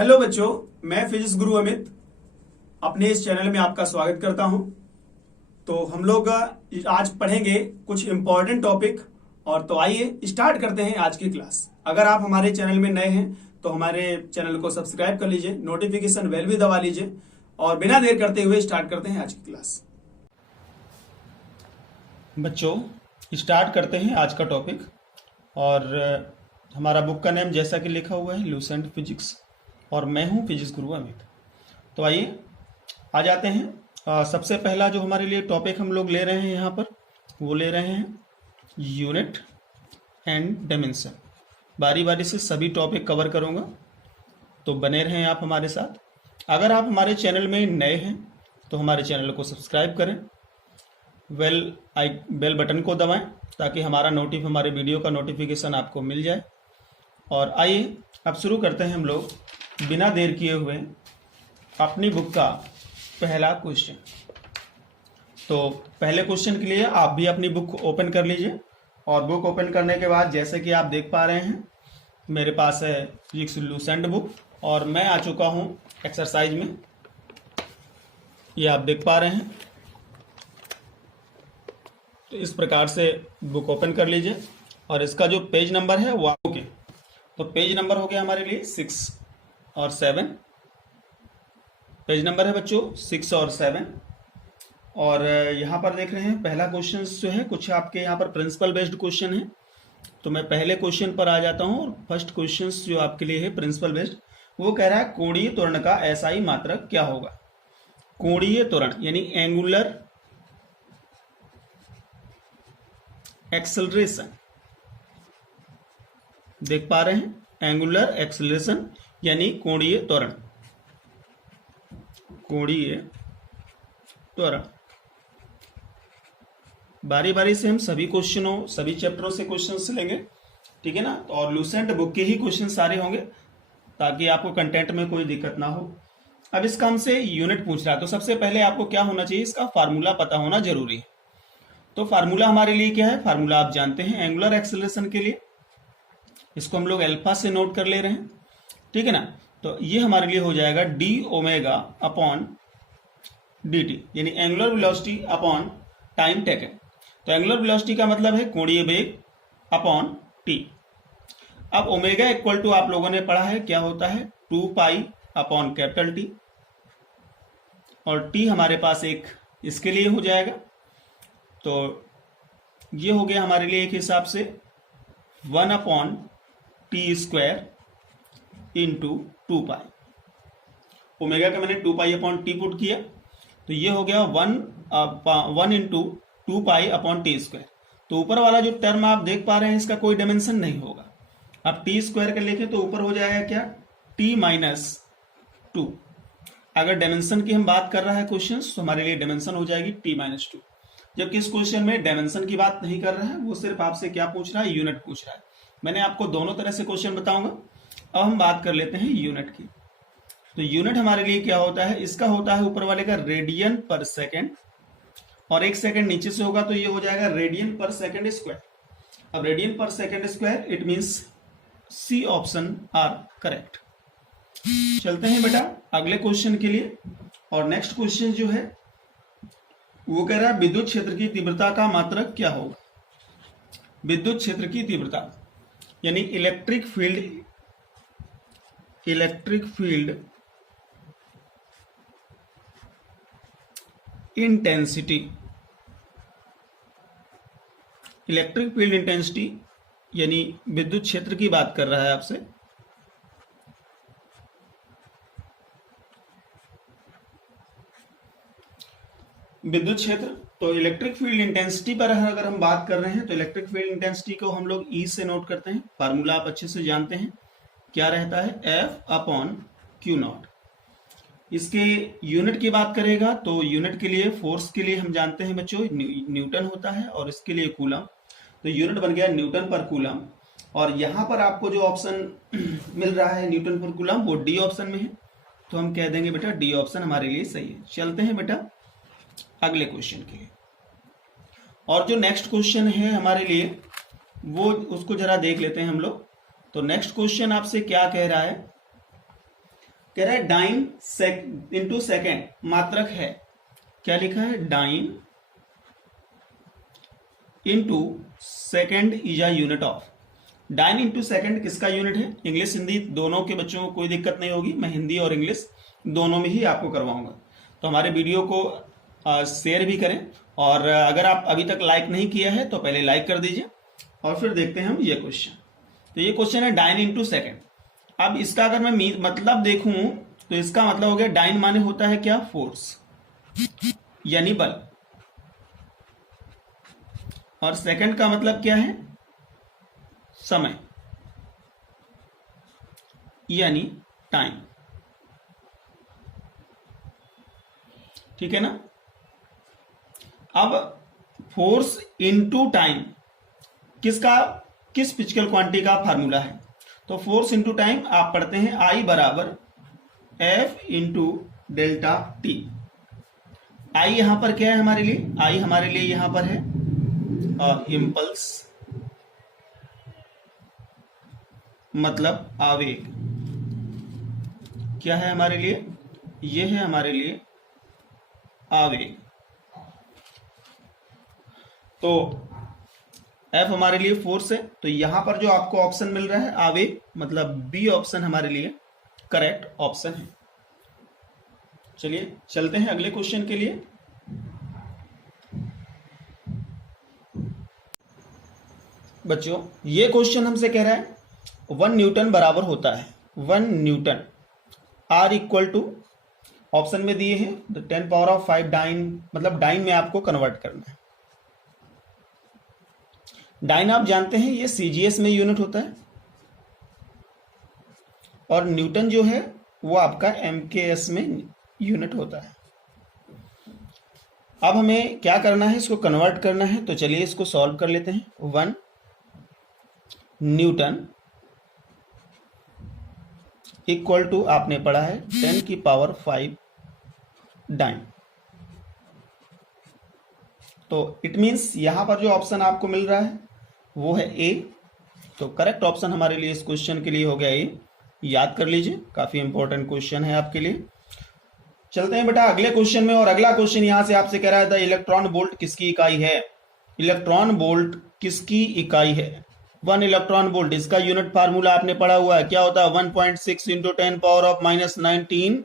Hello बच्चों, मैं physics गुरु अमित अपने इस चैनल में आपका स्वागत करता हूं। तो हम लोग आज पढ़ेंगे कुछ इंपॉर्टेंट टॉपिक। और तो आइए स्टार्ट करते हैं आज की क्लास। अगर आप हमारे चैनल में नए हैं तो हमारे चैनल को सब्सक्राइब कर लीजिए, नोटिफिकेशन बेल भी दबा लीजिए और बिना देर करते हुए स्टार्ट करते हैं आज की क्लास। बच्चों, स्टार्ट करते हैं आज का टॉपिक। और हमारा बुक का नेम जैसा कि लिखा हुआ है लूसेंट फिजिक्स, और मैं हूं फिजिक्स गुरु अमित। तो आइए आ जाते हैं। सबसे पहला जो हमारे लिए टॉपिक हम लोग ले रहे हैं यहाँ पर, वो ले रहे हैं यूनिट एंड डायमेंशन। बारी बारी से सभी टॉपिक कवर करूँगा, तो बने रहें आप हमारे साथ। अगर आप हमारे चैनल में नए हैं तो हमारे चैनल को सब्सक्राइब करें, बेल बटन को दबाएं ताकि हमारे वीडियो का नोटिफिकेशन आपको मिल जाए। और आइए अब शुरू करते हैं हम लोग बिना देर किए हुए अपनी बुक का पहला क्वेश्चन। तो पहले क्वेश्चन के लिए आप भी अपनी बुक ओपन कर लीजिए। और बुक ओपन करने के बाद जैसे कि आप देख पा रहे हैं, मेरे पास है फिजिक्स लूसेंट बुक और मैं आ चुका हूं एक्सरसाइज में। ये आप देख पा रहे हैं। तो इस प्रकार से बुक ओपन कर लीजिए और इसका जो पेज नंबर है वो ओके। तो पेज नंबर हो गया हमारे लिए 6 और 7। पेज नंबर है बच्चों 6 और 7। और यहाँ पर देख रहे हैं पहला क्वेश्चन जो है, कुछ आपके यहाँ पर प्रिंसिपल बेस्ड क्वेश्चन है। तो मैं पहले क्वेश्चन पर आ जाता हूँ। और फर्स्ट क्वेश्चन जो आपके लिए है प्रिंसिपल बेस्ड, वो कह रहा है कोणीय त्वरण का एसआई मात्रक क्या होगा। कोणीय त्वरण यानी एंगुलर एक्सेलरेशन, देख पा रहे हैं, एंगुलर एक्सेलरेशन यानी कोणीय त्वरण। कोणीय त्वरण बारी बारी से हम सभी चैप्टरों से क्वेश्चंस लेंगे, ठीक है ना। और लूसेंट बुक के ही क्वेश्चन सारे होंगे ताकि आपको कंटेंट में कोई दिक्कत ना हो। अब इसका हमसे यूनिट पूछ रहा है, तो सबसे पहले आपको क्या होना चाहिए, इसका फार्मूला पता होना जरूरी है। तो फार्मूला हमारे लिए क्या है, फार्मूला आप जानते हैं एंगुलर एक्सेलरेशन के लिए। इसको हम लोग अल्फा से नोट कर ले रहे हैं, ठीक है ना। तो ये हमारे लिए हो जाएगा D omega upon D T, यानी angular velocity upon time taken. तो एंगुलर वेलोसिटी का मतलब है कोणीय वेग अपॉन टी। अब ओमेगा इक्वल टू आप लोगों ने पढ़ा है क्या होता है, 2 पाई अपॉन कैपिटल टी। और टी हमारे पास एक इसके लिए हो जाएगा। तो ये हो गया हमारे लिए एक हिसाब से 1 अपॉन टी स्क्वायर इंटू 2 पाई। ओमेगा का मैंने 2 पाई अपॉन टी पुट किया, तो ये हो गया 1 into 2 pi upon T square. तो ऊपर वाला जो टर्म आप देख पा रहे हैं इसका कोई डायमेंशन नहीं होगा। अब टी स्क्वायर का लिखें तो ऊपर हो जाएगा क्या, टी माइनस 2। अगर डायमेंशन की हम बात कर रहा है क्वेश्चन, तो हमारे लिए डायमेंशन हो जाएगी टी माइनस 2। जबकि इस क्वेश्चन में डायमेंशन की बात नहीं कर रहा है, वो सिर्फ आपसे क्या पूछ रहा है, यूनिट पूछ रहा है। मैंने आपको दोनों तरह से क्वेश्चन बताऊंगा। अब हम बात कर लेते हैं यूनिट की। तो यूनिट हमारे लिए क्या होता है, इसका होता है ऊपर वाले का रेडियन पर सेकेंड, और 1 सेकेंड नीचे से होगा तो ये हो जाएगा रेडियन पर सेकेंड स्क्वायर। अब radian per second square, it means C option are correct. चलते हैं बेटा अगले क्वेश्चन के लिए। और नेक्स्ट क्वेश्चन जो है वो कह रहा है विद्युत क्षेत्र की तीव्रता का मात्रक क्या होगा। विद्युत क्षेत्र की तीव्रता यानी electric field intensity. Electric field intensity यानी विद्युत क्षेत्र की बात कर रहा है आपसे। विद्युत क्षेत्र, तो इलेक्ट्रिक फील्ड इंटेंसिटी पर अगर हम बात कर रहे हैं तो इलेक्ट्रिक फील्ड इंटेंसिटी को हम लोग ई से नोट करते हैं। फार्मूला आप अच्छे से जानते हैं, क्या रहता है, एफ अपॉन क्यू नॉट। इसके यूनिट की बात करेगा तो यूनिट के लिए, फोर्स के लिए हम जानते हैं बच्चों न्यूटन होता है, और इसके लिए कूलम। तो यूनिट बन गया न्यूटन पर कूलम। और यहाँ पर आपको जो ऑप्शन मिल रहा है न्यूटन पर कूलम, वो डी ऑप्शन में है। तो हम कह देंगे बेटा डी ऑप्शन हमारे लिए सही है। चलते हैं बेटा अगले क्वेश्चन के लिए। और जो नेक्स्ट क्वेश्चन है हमारे लिए वो उसको जरा देख लेते हैं हम लोग। तो नेक्स्ट क्वेश्चन आपसे क्या कह रहा है, कह रहा है डाइन इंटू सेकेंड मात्रक है। क्या लिखा है? Dyne into second is a unit of. Dyne into second किसका यूनिट है? इंग्लिश हिंदी दोनों के बच्चों को कोई दिक्कत नहीं होगी, मैं हिंदी और इंग्लिश दोनों में ही आपको करवाऊंगा। तो हमारे वीडियो को शेयर भी करें, और अगर आप अभी तक लाइक नहीं किया है तो पहले लाइक कर दीजिए, और फिर देखते हैं हम ये क्वेश्चन। तो ये क्वेश्चन है डाइन इंटू सेकेंड। अब इसका अगर मैं मतलब देखूं तो इसका मतलब हो गया, डाइन माने होता है क्या? फोर्स यानी बल, और सेकंड का मतलब क्या है? समय यानी टाइम। ठीक है ना? अब फोर्स इनटू टाइम किस फिजिकल क्वांटिटी का फार्मूला है? तो फोर्स इनटू टाइम आप पढ़ते हैं I बराबर F इंटू डेल्टा टी। आई यहां पर क्या है हमारे लिए? आई हमारे लिए यहां पर है इम्पल्स, मतलब आवेग। क्या है हमारे लिए? ये है हमारे लिए आवेग। तो F हमारे लिए फोर्स है, तो यहां पर जो आपको ऑप्शन मिल रहा है आवेग, मतलब बी ऑप्शन हमारे लिए करेक्ट ऑप्शन है। चलिए चलते हैं अगले क्वेश्चन के लिए। बच्चों ये क्वेश्चन हमसे कह रहा है 1 न्यूटन बराबर होता है 1 newton R equal to, option में दिए हैं 10 पावर ऑफ 5 डाइन, मतलब डाइन में आपको कन्वर्ट करना है। डाइन आप जानते हैं ये सीजीएस में यूनिट होता है, और न्यूटन जो है वो आपका एमकेएस में यूनिट होता है। अब हमें क्या करना है? इसको कन्वर्ट करना है। तो चलिए इसको सॉल्व कर लेते हैं। 1 न्यूटन इक्वल टू, आपने पढ़ा है 10 की पावर 5 डाइन। तो इट मींस यहां पर जो ऑप्शन आपको मिल रहा है वो है ए। तो करेक्ट ऑप्शन हमारे लिए इस क्वेश्चन के लिए हो गया ए। याद कर लीजिए, काफी इंपॉर्टेंट क्वेश्चन है आपके लिए। चलते हैं बेटा अगले क्वेश्चन में, और अगला क्वेश्चन यहां से आपसे कह रहा है इलेक्ट्रॉन वोल्ट किसकी इकाई है? इलेक्ट्रॉन वोल्ट किसकी इकाई है? 1 इलेक्ट्रॉन वोल्ट, इसका यूनिट फार्मूला आपने पढ़ा हुआ है, क्या होता है? 1.6 इंटू 10 पावर ऑफ -19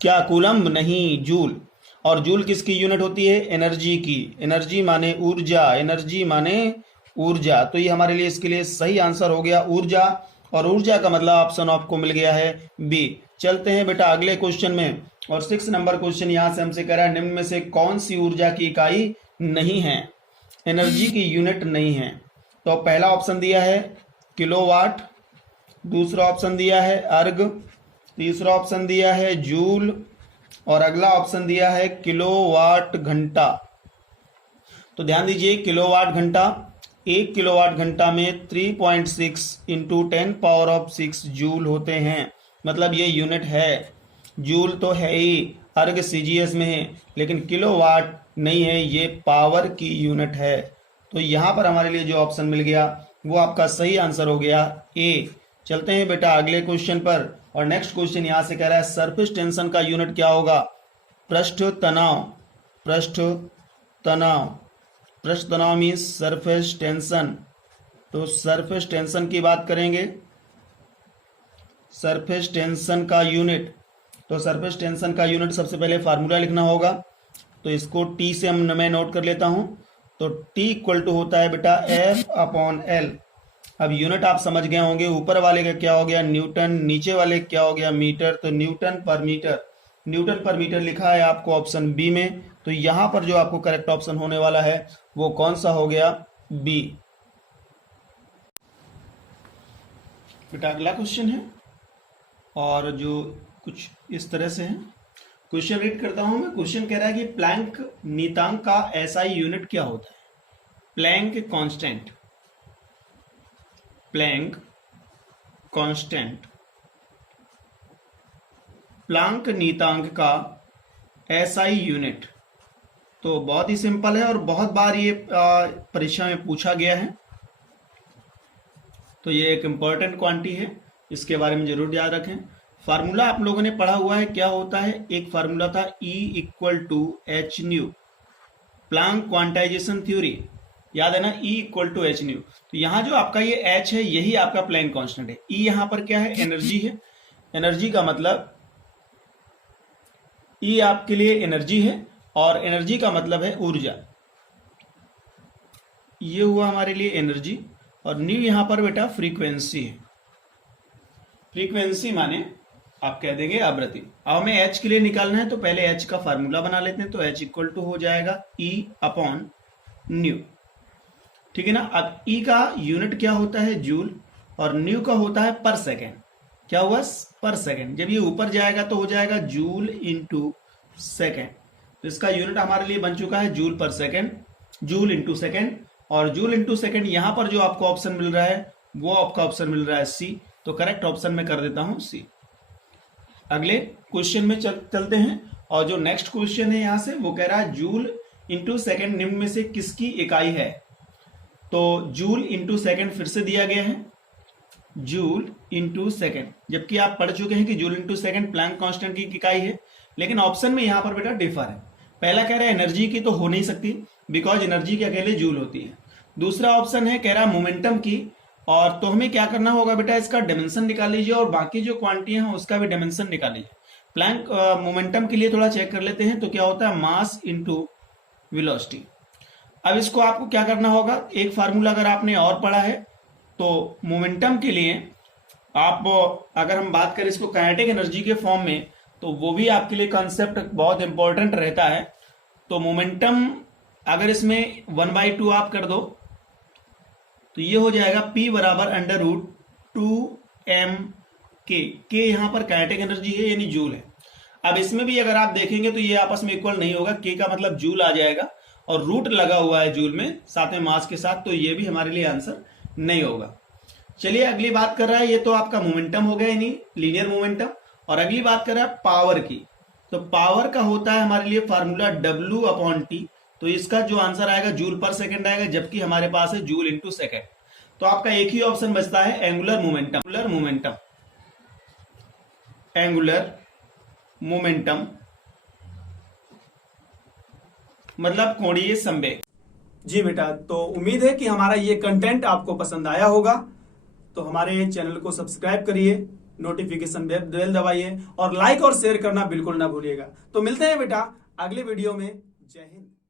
क्या कूलम्ब? नहीं, जूल। और जूल किसकी यूनिट होती है? एनर्जी की। एनर्जी माने ऊर्जा, एनर्जी माने ऊर्जा। तो ये हमारे लिए इसके लिए सही आंसर हो गया ऊर्जा, और ऊर्जा का मतलब ऑप्शन आपको मिल गया है बी। चलते हैं बेटा अगले क्वेश्चन में, और 6 नंबर क्वेश्चन यहां से हमसे कह रहा है निम्न में से कौन सी ऊर्जा की इकाई नहीं है, एनर्जी की यूनिट नहीं है? तो पहला ऑप्शन दिया है किलोवाट, दूसरा ऑप्शन दिया है अर्ग, तीसरा ऑप्शन दिया है जूल, और अगला ऑप्शन दिया है किलोवाट घंटा। तो ध्यान दीजिए, किलोवाट घंटा, 1 किलोवाट घंटा में 3.6 इंटू 10 पावर ऑफ 6 जूल होते हैं, मतलब ये यूनिट है। जूल तो है ही, अर्ग सीजीएस में है, लेकिन किलोवाट नहीं है, ये पावर की यूनिट है। तो यहां पर हमारे लिए जो ऑप्शन मिल गया वो आपका सही आंसर हो गया ए। चलते हैं बेटा अगले क्वेश्चन पर, और नेक्स्ट क्वेश्चन यहां से कह रहा है सरफेस टेंशन का यूनिट क्या होगा? पृष्ठ तनाव। पृष्ठ तनाव, पृष्ठ तनाव मीन्स सरफेस टेंशन। तो सरफेस टेंशन की बात करेंगे, सरफेस टेंशन का यूनिट, तो सरफेस टेंशन का यूनिट सबसे पहले फार्मूला लिखना होगा। तो इसको टी से मैं नोट कर लेता हूं। तो टी इक्वल टू होता है बेटा एफ अपॉन एल। अब यूनिट आप समझ गए होंगे, ऊपर वाले का क्या हो गया न्यूटन, नीचे वाले क्या हो गया मीटर। तो न्यूटन पर मीटर, न्यूटन पर मीटर लिखा है आपको ऑप्शन बी में। तो यहां पर जो आपको करेक्ट ऑप्शन होने वाला है वो कौन सा हो गया? बी। बेटा अगला क्वेश्चन है, और जो कुछ इस तरह से है। क्वेश्चन रीड करता हूं मैं। क्वेश्चन कह रहा है कि प्लैंक नीतांक का एसआई यूनिट क्या होता है? Planck constant, Planck constant, Planck नीतांक का एसआई यूनिट। तो बहुत ही सिंपल है, और बहुत बार ये परीक्षा में पूछा गया है। तो ये एक इंपॉर्टेंट क्वांटिटी है, इसके बारे में जरूर याद रखें। फार्मूला आप लोगों ने पढ़ा हुआ है, क्या होता है, एक फार्मूला था E equal to H nu, Planck quantization theory, याद है ना, E equal to H nu. तो यहाँ जो आपका ये H है यही आपका प्लैंक कांस्टेंट है। E यहाँ पर क्या है, एनर्जी है, एनर्जी का मतलब E आपके लिए एनर्जी है और एनर्जी का मतलब है ऊर्जा, ये हुआ हमारे लिए एनर्जी। और न्यू यहां पर बेटा फ्रीक्वेंसी है, फ्रीक्वेंसी माने आप कह देंगे आवृत्ति। अब हमें एच के लिए निकालना है तो पहले एच का फार्मूला बना लेते हैं। तो एच इक्वल टू हो जाएगा E अपॉन न्यू, ठीक है ना। अब E का यूनिट क्या होता है, जूल, और न्यू का होता है पर सेकेंड। क्या हुआ, पर सेकेंड। जब ये ऊपर जाएगा तो हो जाएगा जूल इंटू सेकेंड। तो इसका यूनिट हमारे लिए बन चुका है जूल पर सेकेंड, जूल इंटू सेकेंड। और जूल इंटू सेकेंड यहां पर जो आपको ऑप्शन मिल रहा है वो आपका ऑप्शन मिल रहा है सी। तो करेक्ट ऑप्शन में कर देता हूं सी। अगले क्वेश्चन में चलते हैं। और जो नेक्स्ट क्वेश्चन है यहां से वो कह रहा है जूल इंटू सेकेंड निम्न में से किसकी इकाई है। तो जूल इंटू सेकेंड फिर से दिया गया है, जूल इंटू सेकेंड, जबकि आप पढ़ चुके हैं कि joule into second Planck constant की इकाई है। लेकिन ऑप्शन में यहां पर बेटा डिफर है। पहला कह रहा है एनर्जी की तो हो नहीं सकती, बिकॉज एनर्जी के अकेले जूल होती है। दूसरा ऑप्शन है कह रहा है मोमेंटम की, और तो हमें क्या करना होगा बेटा, इसका डायमेंशन निकाल लीजिए और बाकी जो क्वांटिटी है उसका भी डायमेंशन निकाल लीजिए। प्लैंक मोमेंटम के लिए थोड़ा चेक कर लेते हैं। तो क्या होता है, मास इंटू वेलोसिटी। अब इसको आपको क्या करना होगा, एक फार्मूला अगर आपने और पढ़ा है तो मोमेंटम के लिए आप, अगर हम बात करें इसको काइनेटिक एनर्जी के फॉर्म में, तो वो भी आपके लिए कॉन्सेप्ट बहुत इंपॉर्टेंट रहता है। तो मोमेंटम अगर इसमें 1/2 आप कर दो तो ये हो जाएगा P बराबर अंडर रूट 2m के यहां पर काइनेटिक एनर्जी है यानी जूल है। अब इसमें भी अगर आप देखेंगे तो ये आपस में इक्वल नहीं होगा, k का मतलब जूल आ जाएगा और रूट लगा हुआ है जूल में साथ में मास के साथ, तो ये भी हमारे लिए आंसर नहीं होगा। चलिए अगली बात कर रहा है, ये तो आपका मोमेंटम हो गया यानी लीनियर मोमेंटम। और अगली बात कर रहा है पावर की। तो पावर का होता है हमारे लिए फार्मूला W अपॉन टी। तो इसका जो आंसर आएगा जूल पर सेकंड आएगा, जबकि हमारे पास है जूल इंटू सेकेंड। तो आपका एक ही ऑप्शन बचता है angular momentum. Angular momentum, angular momentum मतलब कोणीय संवेग। जी बेटा, तो उम्मीद है कि हमारा ये कंटेंट आपको पसंद आया होगा। तो हमारे चैनल को सब्सक्राइब करिए, नोटिफिकेशन बेल दबाइए और लाइक और शेयर करना बिल्कुल ना भूलिएगा। तो मिलते हैं बेटा अगले वीडियो में। जय हिंद।